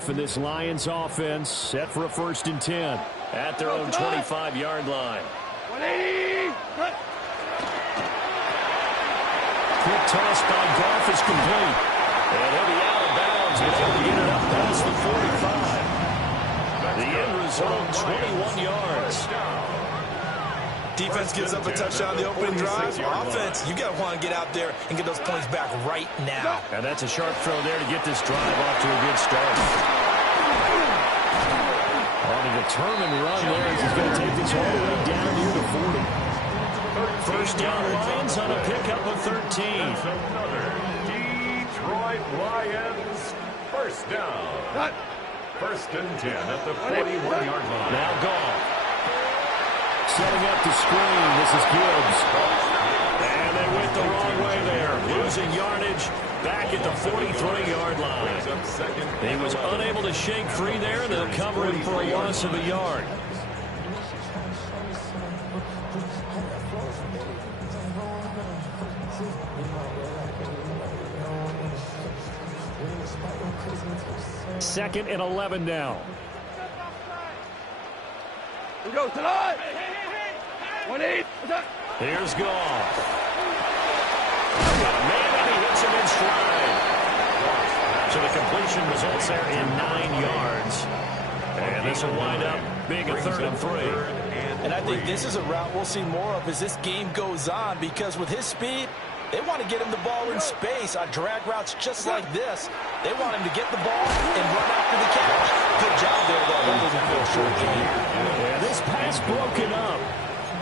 off, and this Lions offense set for a 1st and 10 at their own 25-yard line. 180. Quick toss by Goff is complete. And he'll be out of bounds before we get it up past the 45. The end result, 21 yards. Defense gives up a touchdown the opening drive. Offense, you got to want to get out there and get those points back right now. And that's a sharp throw there to get this drive off to a good start. On a determined run there, he's going to take this all the way down near the 40. First down, Lions on a pickup of 13. Another Detroit Lions first down. 1st and 10 at the 41-yard line. Now Goff. Setting up the screen. This is Gibbs. And they went the wrong way there. Losing yardage back at the 43-yard line. He was unable to shake free there, and they'll cover him for a loss of a yard. Second and 11 now. Here we go, tonight. 1-8. Here's Goff. Got a man, and he hits him in stride. So the completion results there in 9 yards. And this will wind up being a 3rd and 3. And I think this is a route we'll see more of as this game goes on, because with his speed, they want to get him the ball in space on drag routes just like this. They want him to get the ball and run after the catch. Good job there, though, holding him for a short game. Yeah, this pass broken up.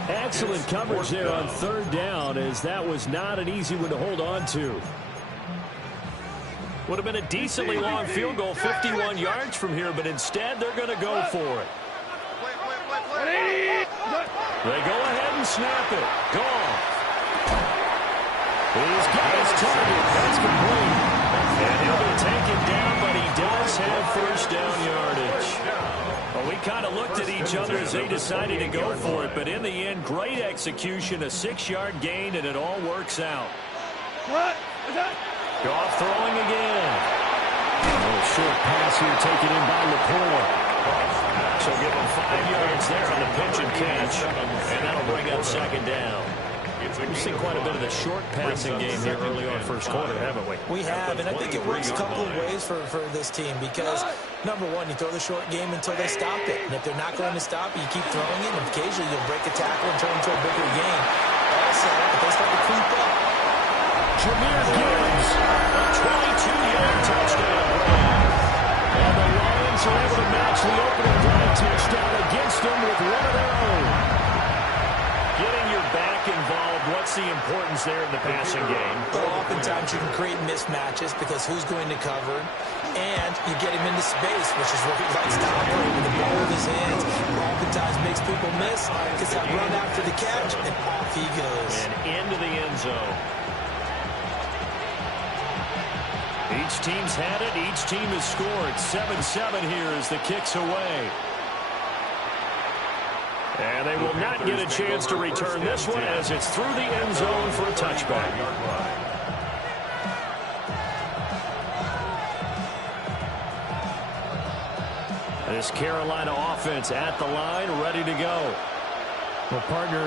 Excellent coverage there on 3rd down, as that was not an easy one to hold on to. Would have been a decently long field goal, 51 yards from here, but instead they're going to go for it. They go ahead and snap it. Goff. He's got his target. That's complete. And he'll be taken down, but he does have 1st down yardage. Well, we kind of looked at each other as they decided to go for it, but in the end, great execution, a 6-yard gain, and it all works out. Goff throwing again. A little short pass here taken in by Laporte. So give him 5 yards there on the pitch and catch, and that'll bring up 2nd down. We've seen quite a bit of the short passing game here early on 1st quarter, haven't we? We have, and I think it works a couple of ways for this team, because, number one, you throw the short game until they stop it. And if they're not going to stop it, you keep throwing it, and occasionally you'll break a tackle and turn into a bigger gain. Also, if they start to creep up. Jameer Gibbs, a 22-yard touchdown run. And the Lions are able to match the opening drive touchdown against them with one of their own. Getting your back involved, what's the importance there in the passing game? Well, oftentimes you can create mismatches because who's going to cover, and you get him into space, which is where he likes to operate with the ball in his hands. Oftentimes makes people miss, gets that run after the catch, and off he goes. And into the end zone. Each team's had it. Each team has scored. 7-7 here as the kick's away. And they will not get a chance to return this one as it's through the end zone for a touchback. This Carolina offense at the line, ready to go. Well, partner,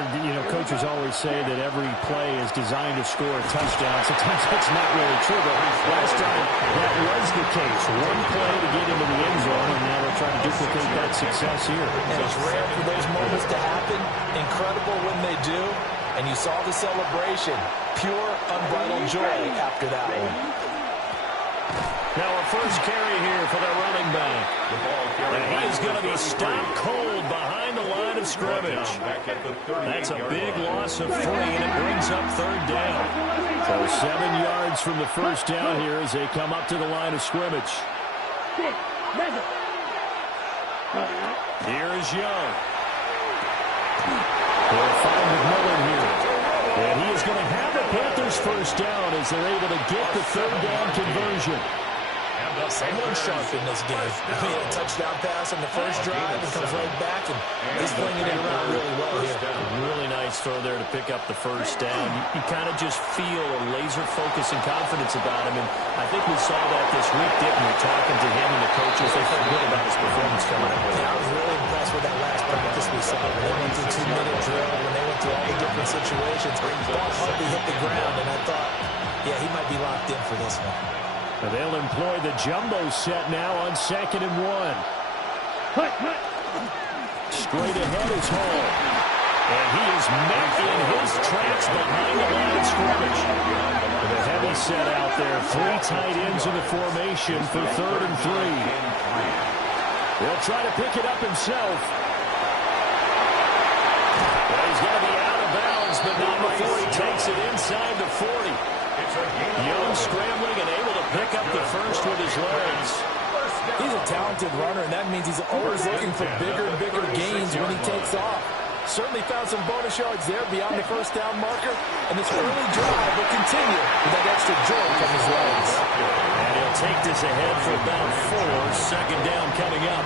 coaches always say that every play is designed to score a touchdown. Sometimes that's not really true, but last time that was the case. One play to get into the end zone, and now they're trying to duplicate that success here. And it's rare for those moments to happen. Incredible when they do. And you saw the celebration. Pure, unbridled joy after that one. Now a first carry here for the running back. And he is going to be stopped cold behind the line of scrimmage. That's a big loss of 3, and it brings up 3rd down. So 7 yards from the first down here as they come up to the line of scrimmage. Here is Young. They'll find McMillan here. And he is going to have the Panthers first down as they're able to get the 3rd down conversion. Someone sharp in this game. He had a touchdown pass on the first drive and comes right back, and he's flinging it around really well here. Really nice throw there to to pick up the first down. You kind of just feel a laser focus and confidence about him, and I think we saw that this week, didn't we? Talking to him and the coaches, they felt good about his performance coming up. Yeah, I was really impressed with that last practice we saw. When they went through 2-minute drill, when they went through all the different situations, ball hardly hit the ground, and I thought, yeah, he might be locked in for this one. And they'll employ the jumbo set now on 2nd and 1. Straight ahead is Hall. And he is met in his tracks behind the line of scrimmage. With a heavy set out there. 3 tight ends in the formation for 3rd and 3. He'll try to pick it up himself. Well, he's going to be out of bounds, but not before he takes it inside the 40. Young scrambling and able to pick up the first with his legs. He's a talented runner, and that means he's always looking for bigger and bigger gains when he takes off. Certainly found some bonus yards there beyond the first down marker, and this early drive will continue with that extra jolt from his legs. And he'll take this ahead for about 4. 2nd down coming up.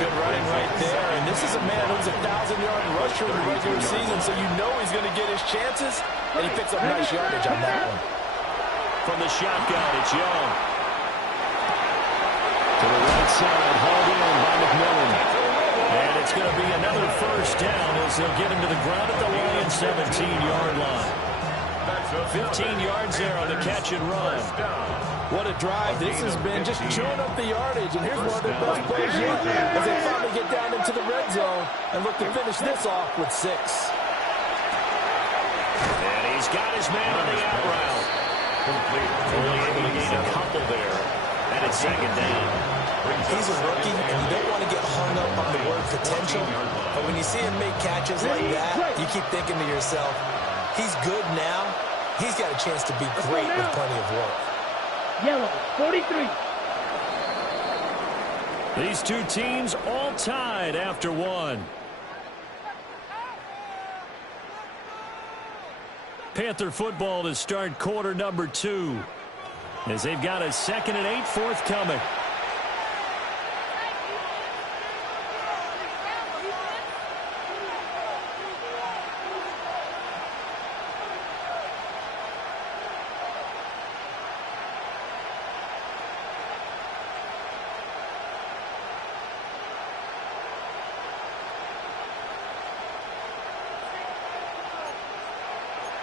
Good running right there, and this is a man who's a 1,000-yard rusher in the regular season, so you know he's going to get his chances, and he picks up nice yardage on that one. From the shotgun, it's Young. To the right side, hauled in by McMillan. And it's going to be another first down as they'll get him to the ground at the Lions' 17-yard line. 15 yards there on the catch and run. What a drive this has been, just chewing up the yardage, and here's one of their best plays yet as they finally get down into the red zone and look to finish this off with 6. And he's got his man on the out route. Only able to gain a couple there. And it's 2nd down. He's a rookie, and you don't want to get hung up on the word potential, but when you see him make catches like that, you keep thinking to yourself, he's good now. He's got a chance to be great with plenty of work. Yellow, 43. These two teams all tied after 1. Panther football to start quarter number 2. As they've got a 2nd and 8 forthcoming.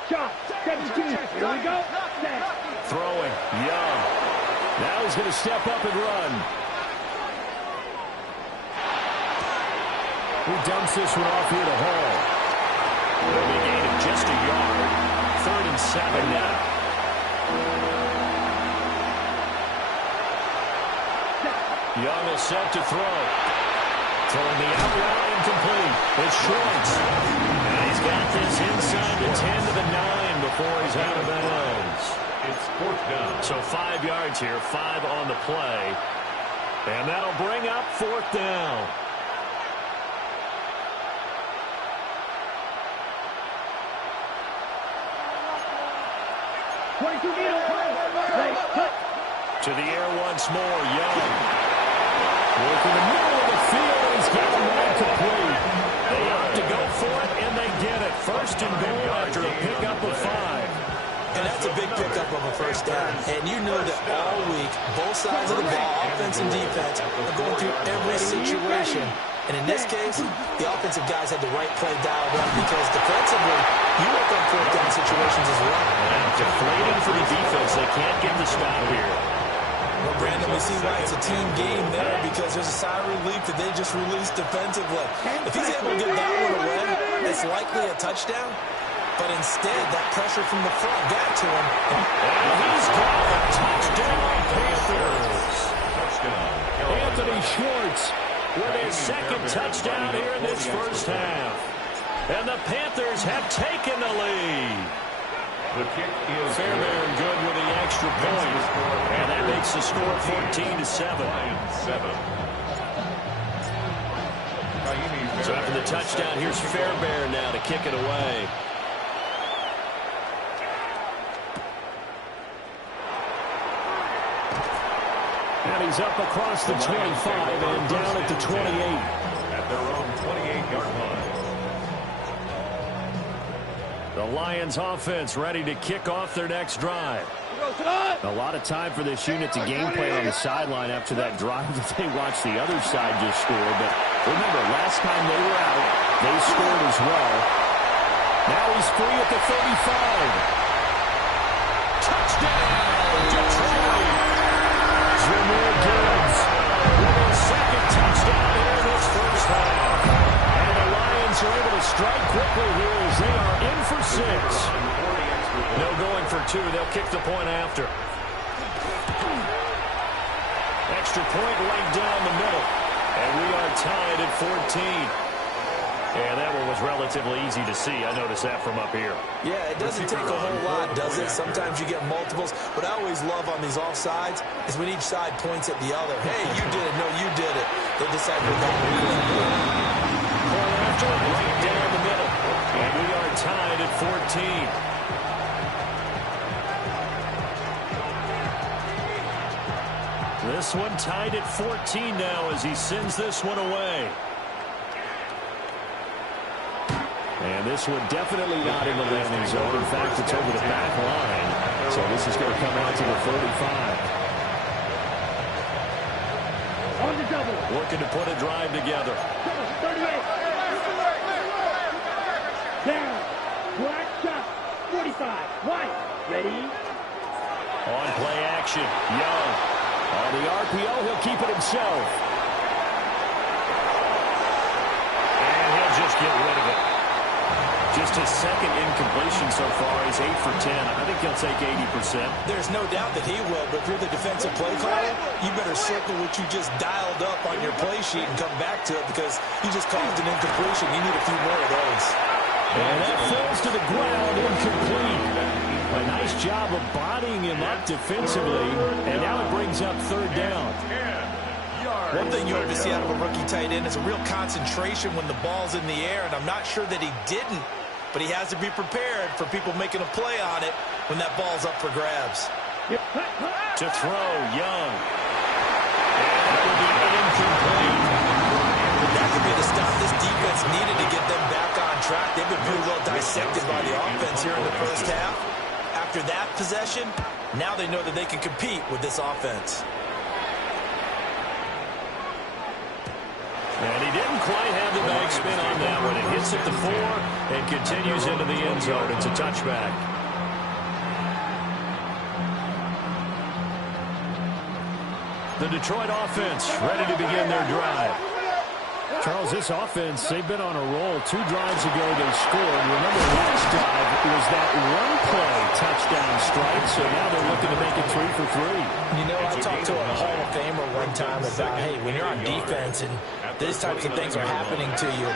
Shot, 17. Here we go. Throwing, Young. Now he's going to step up and run. He dumps this one off here to Hall. They'll be gaining just a yard. 3rd and 7 now. Young is set to throw. Throwing the out route incomplete. It's Schwartz. And he's got this inside the 10 to the 9 before he's out of bounds. It's 4th down. So 5 yards here, 5 on the play. And that'll bring up 4th down. To the air once more, Young. Working the middle of the field, he's got a man complete. They opt to go for it, and they get it. 1st and goal after a pickup of 5. And that's a big pickup of a first down. And you know that all week, both sides of the ball, offense and defense, are going through every situation. And in this case, the offensive guys had the right play dialed up because defensively, you work on 4th down situations as well. And deflating for the defense. They can't get the stop here. Well, Brandon, we see why it's a team game there because there's a sigh of relief that they just released defensively. If he's able to get that one away, it's likely a touchdown. But instead, that pressure from the front got to him. And he's got a touchdown, Panthers. Touchdown. Anthony Schwartz with his 2nd touchdown here in this first half. And the Panthers have taken the lead. The kick is Fairbairn good with the extra point. And that makes the score 14-7. So after the touchdown, here's Fairbairn now to kick it away. And he's up across the 25 and down at the 28. At their own 28-yard line. The Lions offense ready to kick off their next drive. A lot of time for this unit to game plan on the sideline after that drive that they watched the other side just score. But remember, last time they were out, they scored as well. Now he's free at the 35. Touchdown, Detroit! Jameer Gibbs with his second touchdown here in this first half. And the Lions are able to strike quickly here as they are in for 6. No going for 2. They'll kick the point after. Extra point right down the middle. And we are tied at 14. And that one was relatively easy to see. I noticed that from up here. Yeah, it doesn't take a whole lot, does it? Sometimes you get multiples. What I always love on these offsides is when each side points at the other. Hey, you did it. No, you did it. They decide to go. Point after, right down the middle. And we are tied at 14. This one tied at 14 now as he sends this one away. And this one definitely not in the landing zone. In fact, it's over the back line. So this is going to come out to the 35. On the double. Looking to put a drive together. 38. Down. Black shot. 45. White. Ready? On play action. Young. On the RPO, he'll keep it himself. And he'll just get rid of it. Just his second incompletion so far. He's 8 for 10. I think he'll take 80%. There's no doubt that he will, but if you're the defensive play caller, you better circle what you just dialed up on your play sheet and come back to it because you just caused an incompletion. You need a few more of those. And that falls to the ground, incomplete. A nice job of bodying him up defensively, and now it brings up third down. One thing you hope to see out of a rookie tight end is a real concentration when the ball's in the air, and I'm not sure that he didn't, but he has to be prepared for people making a play on it when that ball's up for grabs. To throw, Young. And that would be incomplete. That could be the stop this defense needed to get them back on track. They've been pretty well dissected by the offense here in the first half. After that possession, now they know that they can compete with this offense. And he didn't quite have the back spin on that one. It hits at the 4 and continues into the end zone. It's a touchback. The Detroit offense ready to begin their drive. Charles, this offense, they've been on a roll. 2 drives ago, they scored. Remember, the last drive was that one-play touchdown strike, so now they're looking to make it 3 for 3. You know, I talked to a Hall of Famer one time about, hey, when you're on defense and these types of things are happening to you,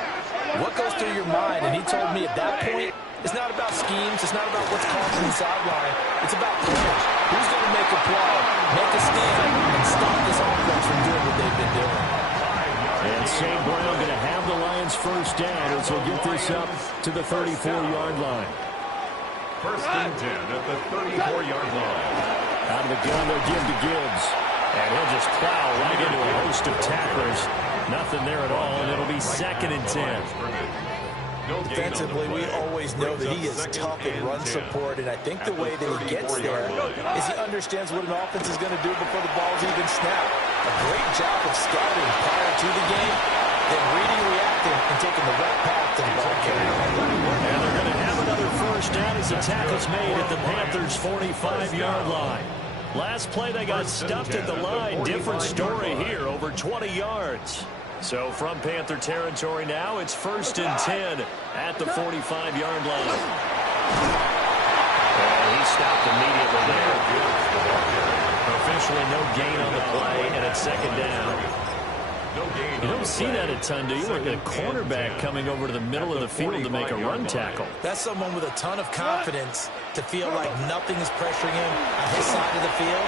what goes through your mind? And he told me at that point, it's not about schemes. It's not about what's called from the sideline. It's about players. Who's going to make a play, make a stand, and stop this offense from doing what they've been doing? And St. Brown going to have the Lions first down as he'll get this up to the 34-yard line. First and 10 at the 34-yard line. Out of the gun, they'll give to Gibbs. And he'll just plow right into a host of tacklers. Nothing there at all, and it'll be 2nd and 10. Defensively, we always know that he is tough in run support, and I think the way that he gets there is he understands what an offense is going to do before the ball's even snapped. A great job of scouting prior to the game, then reading, reacting, and taking the right path to the ball carrier. And they're going to have another first down as the tackle's made at the Panthers' 45-yard line. Last play, they got stuffed at the line. Different story here, over 20 yards. So from Panther territory now, it's 1st and 10 at the 45-yard line. And he stopped immediately there. Officially no gain on the play, and it's 2nd down. You don't see that a ton, do you? Like a cornerback coming over to the middle of the field to make a run tackle. That's someone with a ton of confidence to feel like nothing is pressuring him on his side of the field.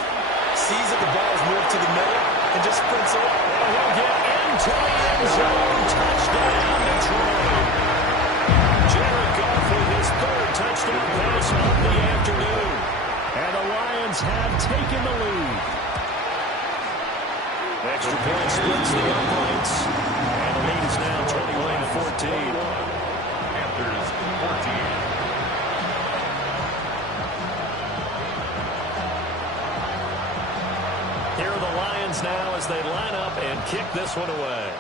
Sees that the ball is moved to the middle and just sprints it. He'll get into the end zone. Touchdown, Detroit. Jared Goff with his 3rd touchdown pass of the afternoon. And the Lions have taken the lead. Extra point splits the uprights. And the lead is now 21-14. Panthers 14. Lions now as they line up and kick this one away.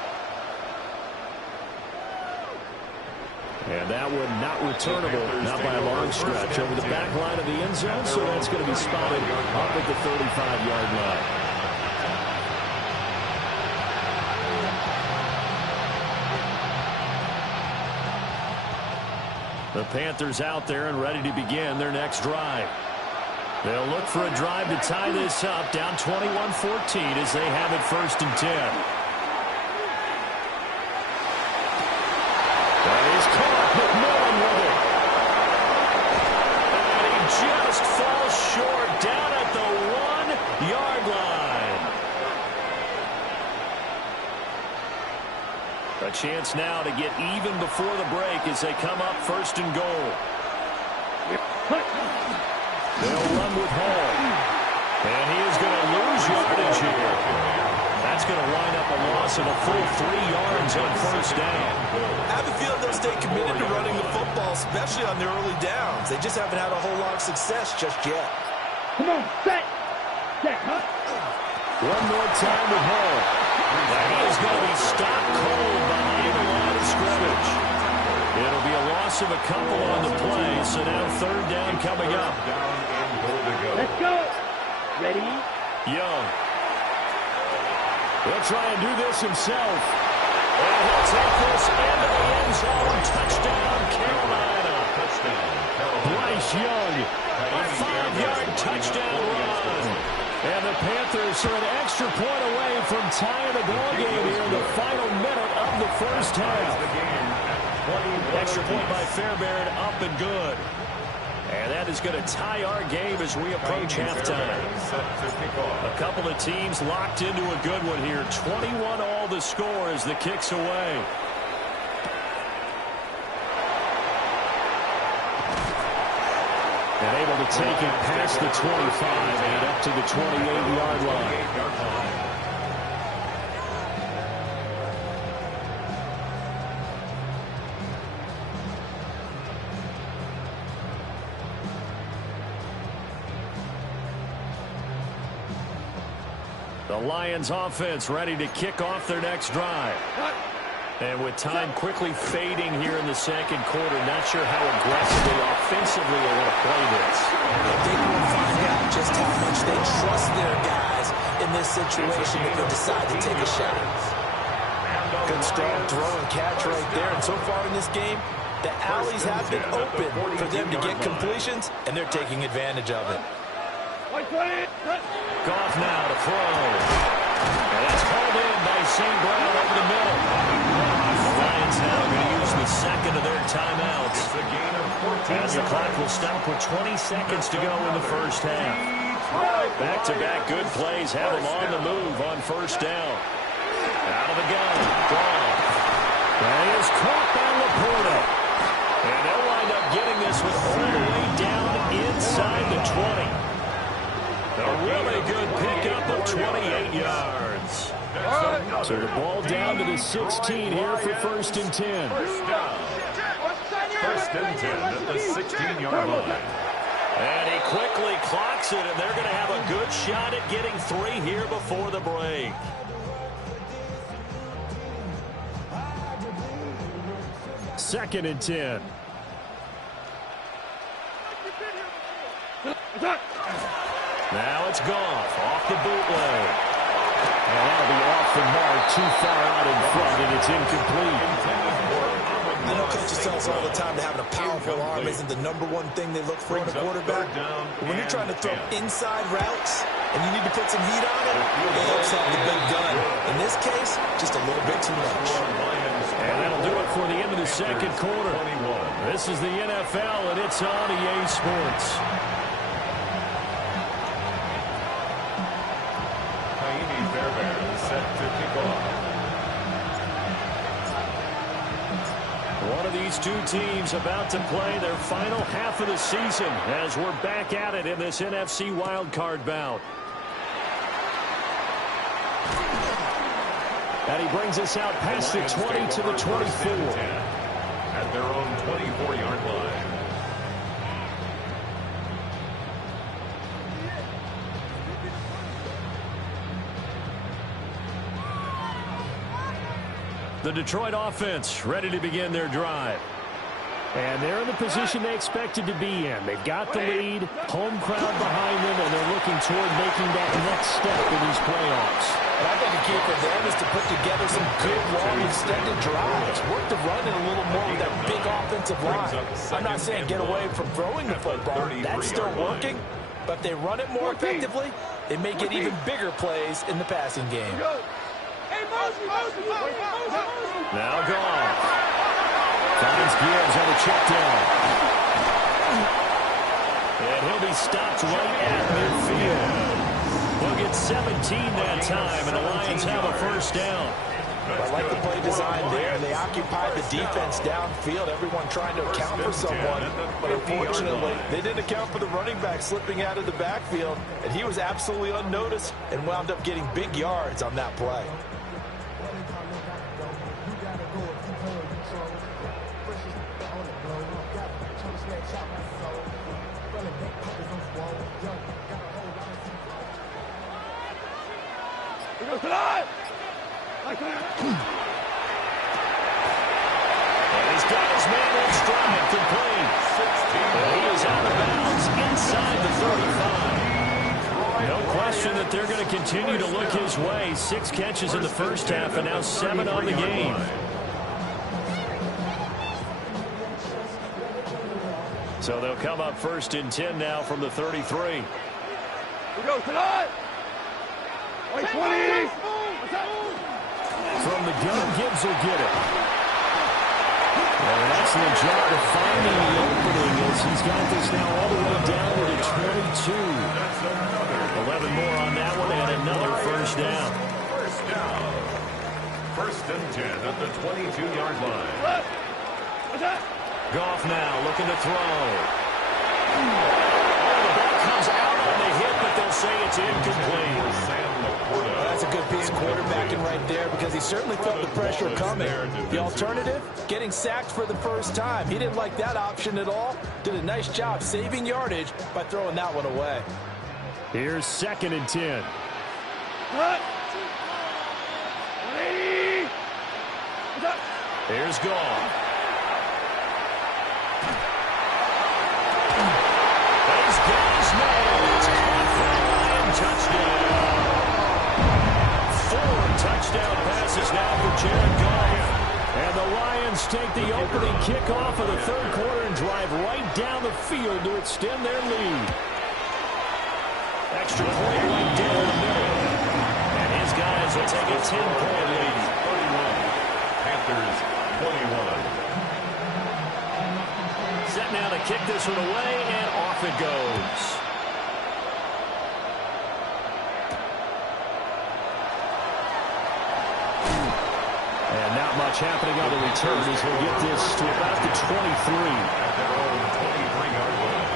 And that one not returnable, not by a long stretch, over the back line of the end zone, so that's going to be spotted up at the 35-yard line. The Panthers out there and ready to begin their next drive. They'll look for a drive to tie this up, down 21-14 as they have it 1st and 10. That is caught. McMillan with it. And he just falls short down at the 1-yard line. A chance now to get even before the break as they come up 1st and goal. They'll run with Hall. And he is going to lose yardage here. That's going to wind up a loss of a full 3 yards on 1st down. I have a feeling they'll stay committed to running the football, especially on their early downs. They just haven't had a whole lot of success just yet. Come on, set. Set, huh? One more time with Hall. And he is going to be stopped cold behind the line of scrimmage. It'll be a loss of a couple on the play, so now 3rd down coming up. Let's go. Ready? Young. He'll try and do this himself. And he'll take this into the end zone. Touchdown, Carolina. Bryce Young, a 5-yard touchdown run. And the Panthers are an extra point away from tying the ball game here in the final minute of the 1st half. Extra point by Fairbairn, up and good. And that is going to tie our game as we approach halftime. A couple of teams locked into a good one here. 21-all the score as the kick's away. And able to take it past the 25 and up to the 28-yard line. The Lions offense ready to kick off their next drive. And with time quickly fading here in the 2nd quarter, not sure how aggressively, offensively they want to play this. I think we'll find out just how much they trust their guys in this situation if they decide to take a shot. Good strong throw and catch right there. And so far in this game, the alleys have been open for them to get completions, and they're taking advantage of it. Goff now to throw. And that's called in by St. Brown over the middle. The Lions now going to use the 2nd of their timeouts. As the clock will stop with 20 seconds to go in the 1st half. Back-to-back good plays have them on the move on 1st down. Out of the gun. Goff. That is caught by Laporta. And they'll wind up getting this one all the way down inside the 20. A really good pickup of 28 yards. So the ball down to the 16 here for 1st and 10. 1st and 10 at the 16-yard line. And he quickly clocks it, and they're going to have a good shot at getting 3 here before the break. Second and 10. Now it's Goff off the bootleg. And that'll be off the mark, too far out in front, and it's incomplete. I know coaches tell us all the time that having a powerful arm isn't the #1 thing they look for in a quarterback. But when you're trying to throw inside routes and you need to put some heat on it, it helps have the big gun. In this case, just a little bit too much. And that'll do it for the end of the 2nd quarter. This is the NFL, and it's on EA Sports. Set to kick off. One of these two teams about to play their final half of the season as we're back at it in this NFC wildcard bout. And he brings us out past the 20 to the 24. At their own 24-yard line. The Detroit offense ready to begin their drive. And they're in the position they expected to be in. They've got the lead, home crowd behind them, and they're looking toward making that next step in these playoffs. And I think the key for them is to put together some good, long, extended drives. Work the run in a little more with that big offensive line. I'm not saying get away from throwing the football. That's still working. But if they run it more effectively, they may get even bigger plays in the passing game. Now gone. Finds Gibbs on a check down. And he'll be stopped right at midfield. He'll get 17 that time, and the Lions have a first down. I like the play design there. They occupied the defense downfield, everyone trying to account for someone. But unfortunately, they didn't account for the running back slipping out of the backfield, and he was absolutely unnoticed and wound up getting big yards on that play. And he's got his man in stride, complete. And he is out of bounds inside the 35. No question that they're going to continue to look his way. 6 catches in the first half and now 7 on the game. So they'll come up first and 10 now from the 33. We go tonight. Wait, 20. From the gun, Gibbs will get it. And an excellent job of finding the opening as he's got this now all the way down to the 22. 11 more on that one and another first down. First down. First and 10 at the 22-yard line. Goff now looking to throw. The ball comes out on the hit, but they'll say it's incomplete. Well, that's a good piece of quarterbacking right there because he certainly felt the pressure coming. The alternative, getting sacked for the first time. He didn't like that option at all. Did a nice job saving yardage by throwing that one away. Here's 2nd and 10. Here's Goff. He's got his man. It's caught for a Lion touchdown. 4 touchdown passes now for Jared Goff. And the Lions take the opening kickoff of the third quarter and drive right down the field to extend their lead. Extra point right down the middle. And his guys will take a 10-point lead. 31. Panthers 21. Set now to kick this one away, and off it goes. And not much happening on the return as we'll get this to about the 23. At their own 23-yard line.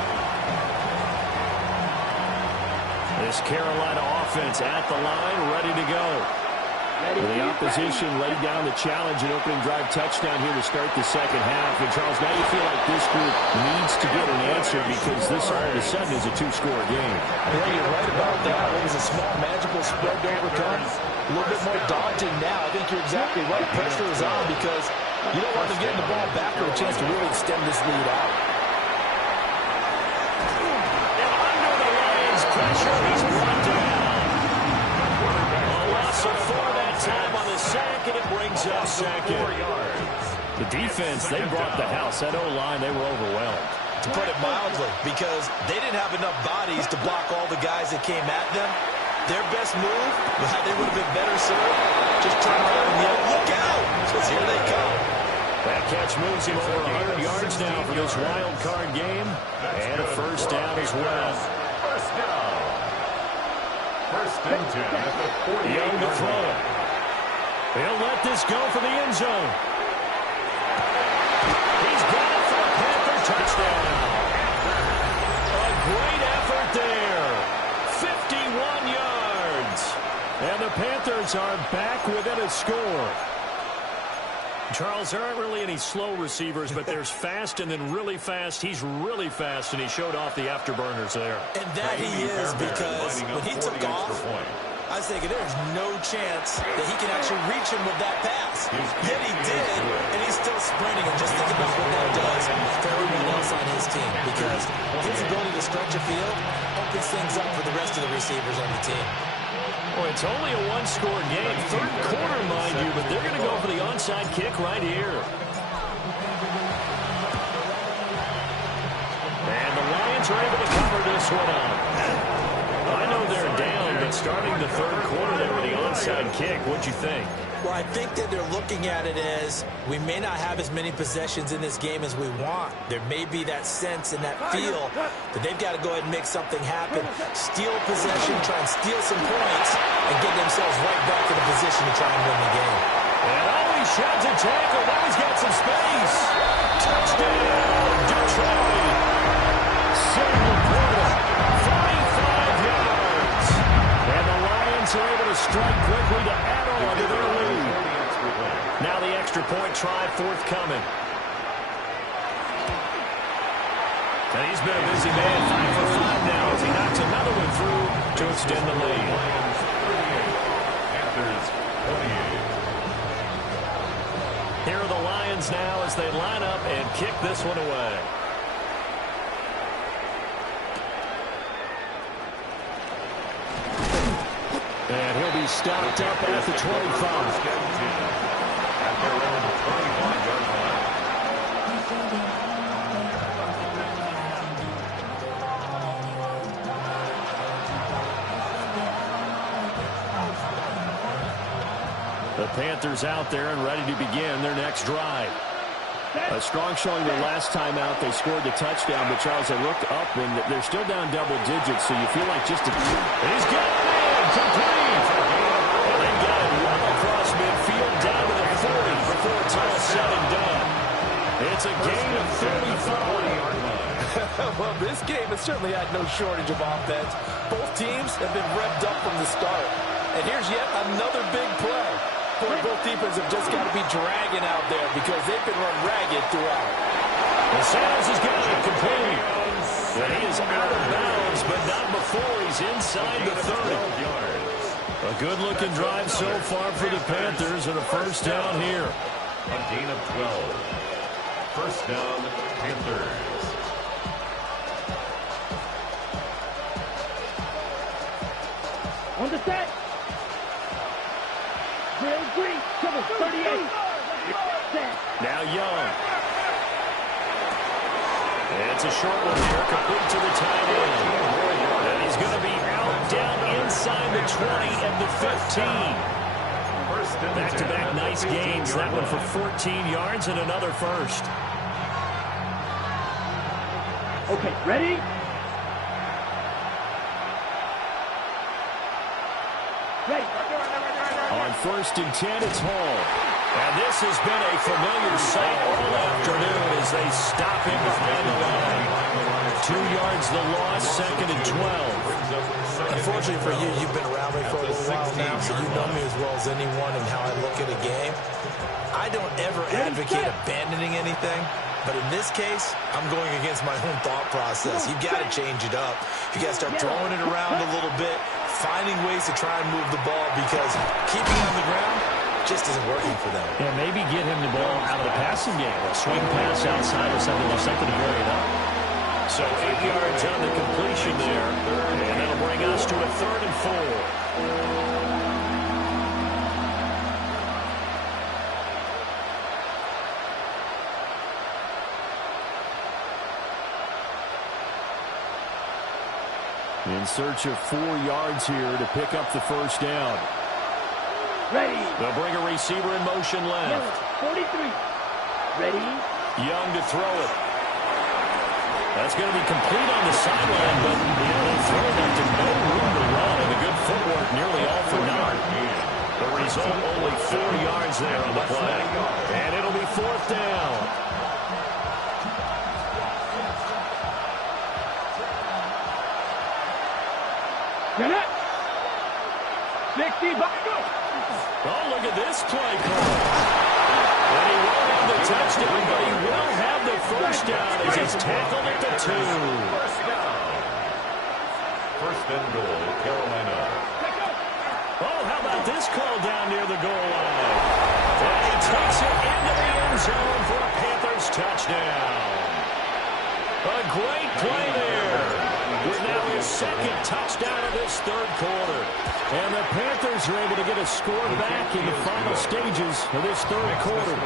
This Carolina offense at the line, ready to go. The opposition laid down the challenge and opening drive touchdown here to start the second half. And, Charles, now you feel like this group needs to get an answer because this all of a sudden is a 2-score game. Yeah, you're right about that. It was a small, magical spread to overcome. A little bit more daunting now. I think you're exactly right. Pressure is on because you don't want them getting the ball back for a chance to really extend this lead out. And under the Lions' pressure, he's brought down. A loss of 4 that time on the sack, and it brings up second. The defense, they brought the house. That O-line, they were overwhelmed. To put it mildly, because they didn't have enough bodies to block all the guys that came at them. Their best move, they would have been better served, just turn around and yell, look out, because here they come. That catch moves him over 100 yards now for this wild card game, and a first down as well. First down. First and 10 at the 48. Young to throw it. He'll let this go for the end zone. He's got it for a Panther touchdown. A great effort there. 51 yards. And the Panthers are back within a score. Charles, there aren't really any slow receivers, but there's fast and then really fast. He's really fast, and he showed off the afterburners there. And that he is, because when he took off, I was thinking there's no chance that he can actually reach him with that pass. Yet he did, and he's still sprinting. And just think about what that does for everyone else on his team, because his ability to stretch a field opens things up for the rest of the receivers on the team. Well, it's only a one-score game. Third quarter, mind you, but they're going to go for the onside kick right here. And the Lions are able to cover this one up. I know they're down, but starting the third quarter there with the onside kick, what'd you think? Well, I think that they're looking at it as we may not have as many possessions in this game as we want. There may be that sense and that feel that they've got to go ahead and make something happen, steal possession, try and steal some points, and get themselves right back in a position to try and win the game. And he sheds a tackle. Now he's got some space. Touchdown, Detroit. Single quarter, 45 yards. And the Lions are able to strike quickly to add on to their lead. Now the extra point try forthcoming. And he's been a busy man, 5 for 5 now as he knocks another one through to extend the lead. Here are the Lions now as they line up and kick this one away. And he'll be stopped up at the 25. The Panthers out there and ready to begin their next drive. A strong showing their last time out. They scored the touchdown, but Charles, they looked up and they're still down double digits, so you feel like just a... He's got it in, complete! And they got it well across midfield down to the 40 before it's all said and done. It's a gain of 35. Well, this game has certainly had no shortage of offense. Both teams have been revved up from the start. And here's yet another big play. Both defenses have just got to be dragging out there because they've been run ragged throughout. And Sanders has got it complete. And he is out of bounds, but not before he's inside the 30. A good-looking drive so far for the Panthers and a first down here. A gain of 12. First down, Panthers. On the set. Real green, double 38. Now Young. And it's a short one here, complete to the tight end. And he's going to be out down inside the 20 and the 15. Back-to-back nice gains. That one for 14 yards and another first. Okay, ready? Ready. On 1st and 10, it's Hall. And this has been a familiar sight all afternoon as they stop him behind the line. 2 yards the loss, 2nd and 12. Unfortunately for you, you've been around me for a little while now, so you know me as well as anyone and how I look at a game. I don't ever advocate abandoning anything, but in this case, I'm going against my own thought process. You've got to change it up. You got to start throwing it around a little bit, finding ways to try and move the ball because keeping it on the ground just isn't working for them. Yeah, maybe get him the ball out of the passing game. A swing pass outside or something to vary it up. So 8 yards on the completion there, and that'll bring us to a 3rd and 4. In search of 4 yards here to pick up the first down. Ready. They'll bring a receiver in motion left. 43. Ready. Young to throw it. That's going to be complete on the sideline, but the throw left him no room to run, and the good footwork nearly all for naught. The result, only 4 yards there on the play. And it'll be 4th down. Get it. 60, back up. Oh, look at this play call. And he won't have the touchdown, but he will have the first down as he's tackled at the 2. First down. First and goal, Carolina. Oh, how about this call down near the goal line? And he takes it into the end zone for a Panthers touchdown. A great play there. With now his second touchdown of this third quarter. And the Panthers are able to get a score back in the final stages of this third quarter.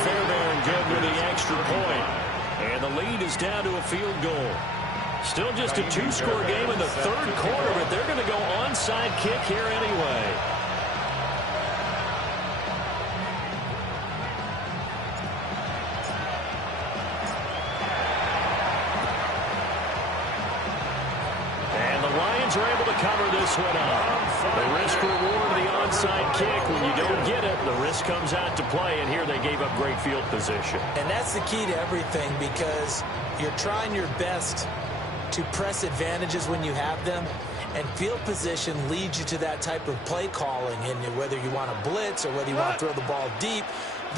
Fairbairn good with the extra point. And the lead is down to a field goal. Still just a two-score game in the third quarter, but they're going to go onside kick here anyway. And the Lions are able to cover this one up. The risk-reward of the onside kick. When you don't get it, the risk comes out to play, and here they gave up great field position. And that's the key to everything, because you're trying your best to press advantages when you have them, and field position leads you to that type of play calling. And whether you want to blitz or whether you want to throw the ball deep,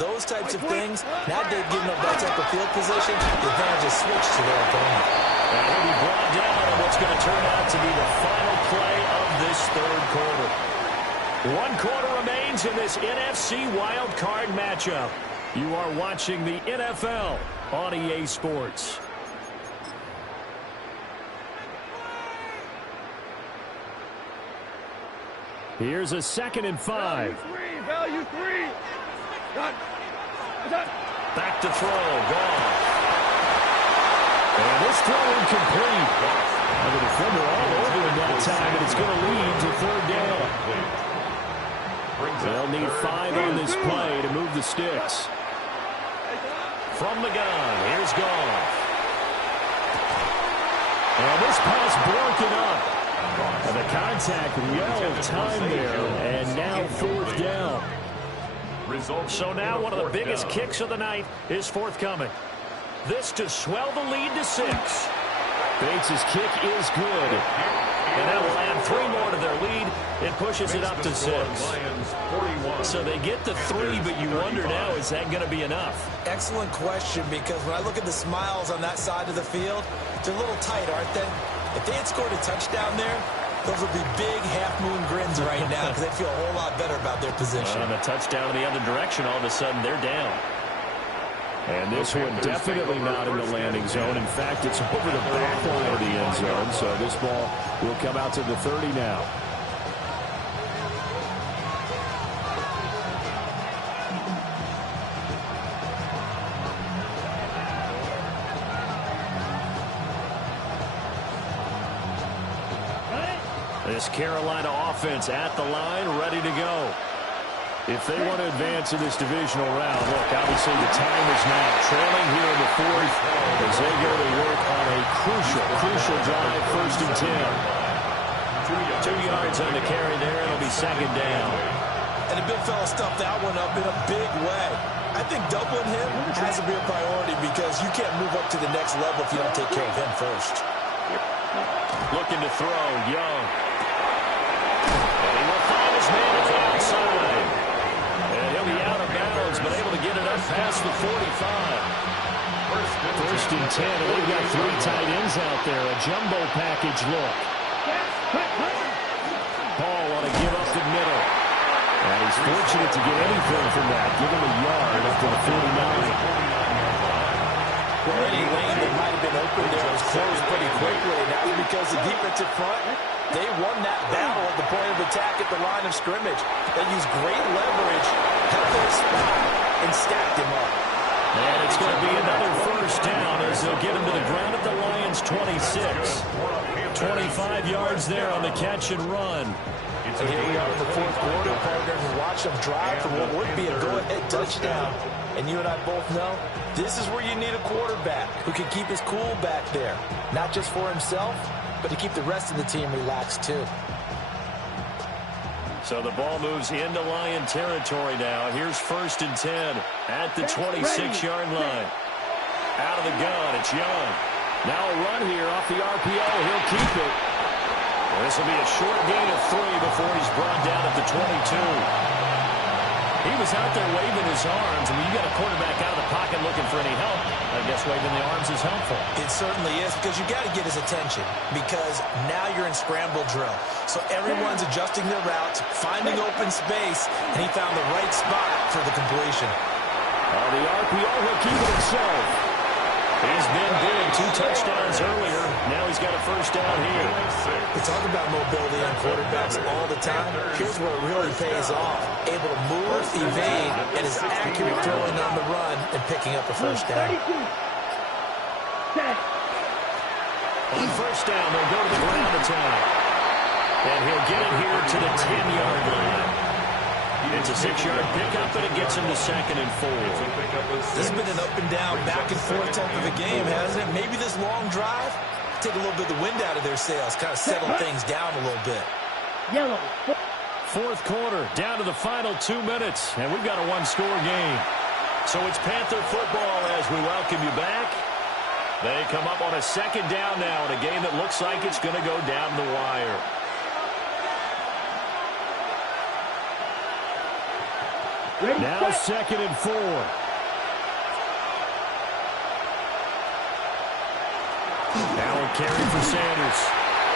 those types of things, now they've given up that type of field position, the advantage is switched to their opponent. And he'll be brought down on what's going to turn out to be the final play of this third quarter. 1 quarter remains in this NFC Wild Card matchup. You are watching the NFL on EA Sports. Here's a 2nd and 5. Value three. Done. Back to throw. Gone. And this throw incomplete. And the defender all over him that time, and it's going to lead to 3rd down. They'll need 5 on this play to move the sticks. From the gun, here's Goff. And this pass broken up. And the contact well timed there, and now 4th down. So now one of the biggest kicks of the night is forthcoming. This to swell the lead to 6. Bates' kick is good. And that will add 3 more to their lead. It pushes it up to 6. So they get to 3, but you wonder now, is that going to be enough? Excellent question, because when I look at the smiles on that side of the field, they're a little tight, aren't they? If they had scored a touchdown there, those would be big half-moon grins right now, because they'd feel a whole lot better about their position. And a touchdown in the other direction, all of a sudden they're down. And this one definitely not in the landing zone. In fact, it's over the back line of the end zone, so this ball will come out to the 30 now. This Carolina offense at the line, ready to go. If they want to advance in this divisional round, look, obviously the time is now. Trailing here in the 4th as they go to work on a crucial drive, 1st and 10. 2 yards on the carry there. It'll be 2nd down. And the big fella stuffed that one up in a big way. I think doubling him has to be a priority, because you can't move up to the next level if you don't take care of him first. Looking to throw, Young. And he will find his man at the outside. And he'll be out of bounds, but able to get it up past the 45. 1st and 10, and they've got 3 tight ends out there. A jumbo package look. Paul want to give up the middle. And he's fortunate to get anything from that. Give him a yard up to the 49. Well, any lane that might have been open there was closed pretty quickly, and that was because the defensive front, they won that battle at the point of attack at the line of scrimmage. They used great leverage, held their spot, and stacked him up. And it's going to be another 1st down as they'll get him to the ground at the Lions' 26. 25 yards there on the catch and run. And here we are in the 4th quarter, partner, and watch them drive for what would be a go-ahead touchdown. And you and I both know this is where you need a quarterback who can keep his cool back there. Not just for himself, but to keep the rest of the team relaxed too. So the ball moves into Lion territory now. Here's 1st and 10 at the 26-yard line. Out of the gun, it's Young. Now a run here off the RPO. He'll keep it. This will be a short gain of 3 before he's brought down at the 22. He was out there waving his arms. I mean, you got a quarterback out of the pocket looking for any help. I guess waving the arms is helpful. It certainly is, because you got to get his attention, because now you're in scramble drill. So everyone's adjusting their routes, finding open space, and he found the right spot for the completion. The RPO will keep it himself. He's been big, 2 touchdowns earlier. Now he's got a first down here. We talk about mobility on quarterbacks all the time. Here's where it really pays off. Able to move, evade, and is accurate throwing on the run and picking up a first down. On first down, they'll go to the ground attack. And he'll get it here to the 10-yard line. It's a 6-yard pickup, and it gets him to 2nd and 4. This has been an up-and-down, back-and-forth type of a game, hasn't it? Maybe this long drive, take a little bit of the wind out of their sails, kind of settle things down a little bit. Yellow. 4th quarter, down to the final 2 minutes, and we've got a 1-score game. So it's Panther football as we welcome you back. They come up on a 2nd down now in a game that looks like it's going to go down the wire. Now 2nd and 4. Allen carry for Sanders.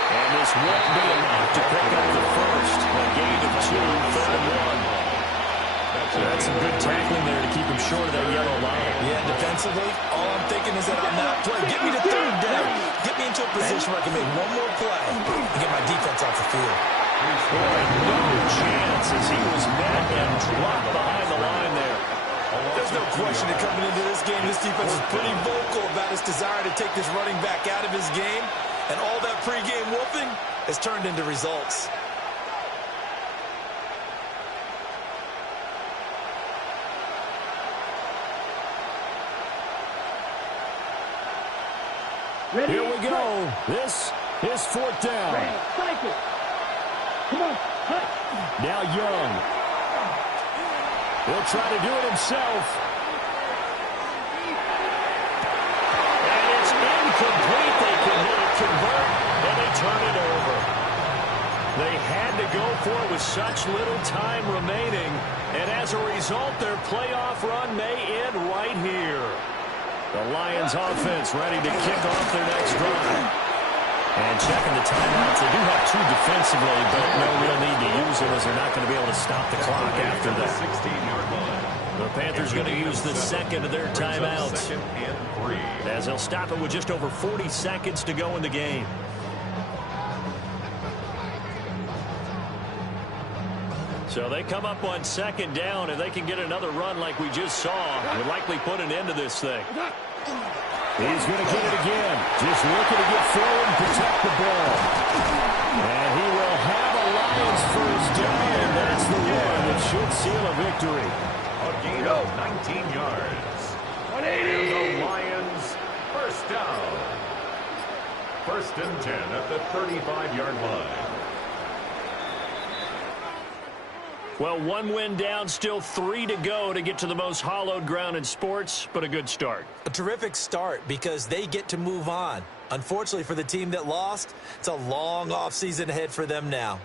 And this won't be enough to pick up the first. A gain of 2, 3rd and 1. That's some good tackling there to keep him short of that yellow line. Yeah, defensively, all I'm thinking is that on that play, get me to 3rd down. Get me into a position where I can make one more play and get my defense off the field. Boy, no chance as he was met and dropped behind the line there. There's no question that coming into this game, this defense is pretty vocal about its desire to take this running back out of his game, and all that pregame whooping has turned into results. Here we go. This is 4th down. Come on. Now Young. He'll try to do it himself. And it's incomplete. They can convert, and they turn it over. They had to go for it with such little time remaining, and as a result, their playoff run may end right here. The Lions offense ready to kick off their next drive. And checking the timeouts. They do have 2 defensively, but no real need to use them as they're not going to be able to stop the clock after that. 16-yard line. The Panthers going to use the 2nd of their timeouts as they'll stop it with just over 40 seconds to go in the game. So they come up on 2nd down, and they can get another run like we just saw. Would likely put an end to this thing. He's going to get it again. Just looking to get forward and protect the ball. And he will have a Lions first down, and that's the one that should seal a victory. A gain of 19 yards. 180. And the Lions first down. 1st and 10 at the 35-yard line. Well, 1 win down, still 3 to go to get to the most hallowed ground in sports, but a good start. A terrific start because they get to move on. Unfortunately for the team that lost, it's a long offseason ahead for them now.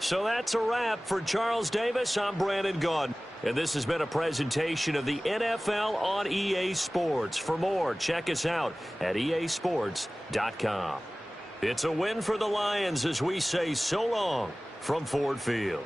So that's a wrap. For Charles Davis, I'm Brandon Gunn. And this has been a presentation of the NFL on EA Sports. For more, check us out at easports.com. It's a win for the Lions as we say so long from Ford Field.